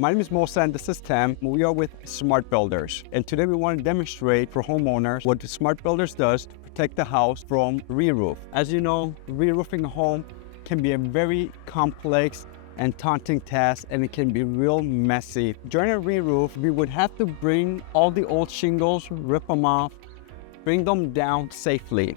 My name is Mohsen and this is Tim. We are with Smart Builders, and today we want to demonstrate for homeowners what the Smart Builders does to protect the house from re-roof. As you know, re-roofing a home can be a very complex and daunting task, and it can be real messy. During a re-roof, we would have to bring all the old shingles, rip them off, bring them down safely.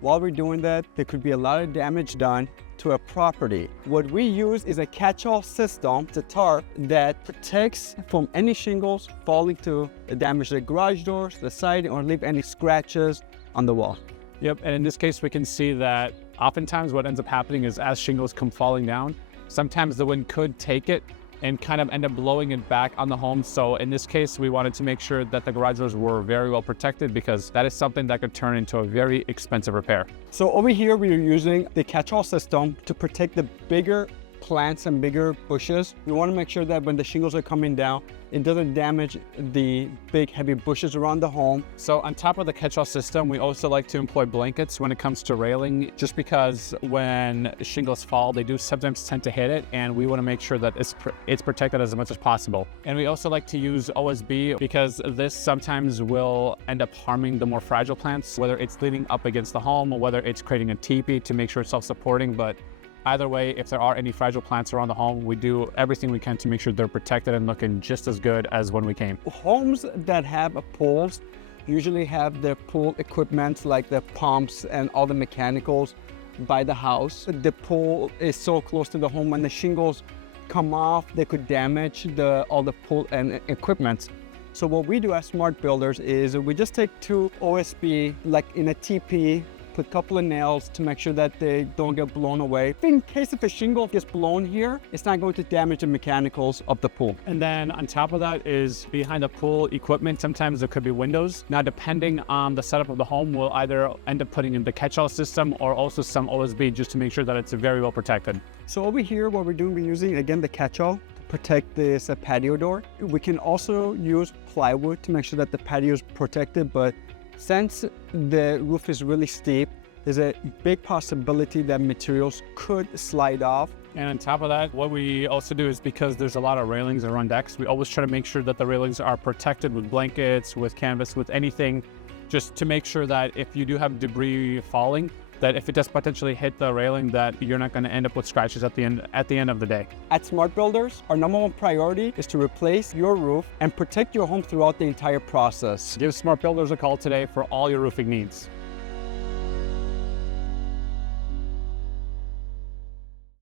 While we're doing that, there could be a lot of damage done to a property. What we use is a catch-all system, it's a tarp that protects from any shingles falling to damage the garage doors, the siding, or leave any scratches on the wall. Yep, and in this case, we can see that oftentimes what ends up happening is as shingles come falling down, sometimes the wind could take it and kind of end up blowing it back on the home. So in this case, we wanted to make sure that the garage doors were very well protected, because that is something that could turn into a very expensive repair. So over here, we are using the catch-all system to protect the bigger plants and bigger bushes. We want to make sure that when the shingles are coming down, it doesn't damage the big heavy bushes around the home. So on top of the catch-all system, we also like to employ blankets when it comes to railing, just because when shingles fall, they do sometimes tend to hit it, and we want to make sure that it's protected as much as possible. And we also like to use OSB, because this sometimes will end up harming the more fragile plants, whether it's leaning up against the home or whether it's creating a teepee to make sure it's self-supporting. But either way, if there are any fragile plants around the home, we do everything we can to make sure they're protected and looking just as good as when we came. Homes that have pools usually have their pool equipment, like the pumps and all the mechanicals by the house. The pool is so close to the home, when the shingles come off, they could damage all the pool and equipment. So what we do as Smart Builders is we just take two OSB, like in a TP, put a couple of nails to make sure that they don't get blown away. In case if a shingle gets blown here, it's not going to damage the mechanicals of the pool. And then on top of that is behind the pool equipment, sometimes there could be windows. Now, depending on the setup of the home, we'll either end up putting in the catch-all system or also some OSB, just to make sure that it's very well protected. So over here, what we're doing, we're using, again, the catch-all to protect this patio door. We can also use plywood to make sure that the patio is protected, but since the roof is really steep, there's a big possibility that materials could slide off. And on top of that, what we also do is, because there's a lot of railings around decks, we always try to make sure that the railings are protected with blankets, with canvas, with anything, just to make sure that if you do have debris falling, that if it does potentially hit the railing, that you're not going to end up with scratches at the end of the day. At Smart Builders, our #1 priority is to replace your roof and protect your home throughout the entire process. Give Smart Builders a call today for all your roofing needs.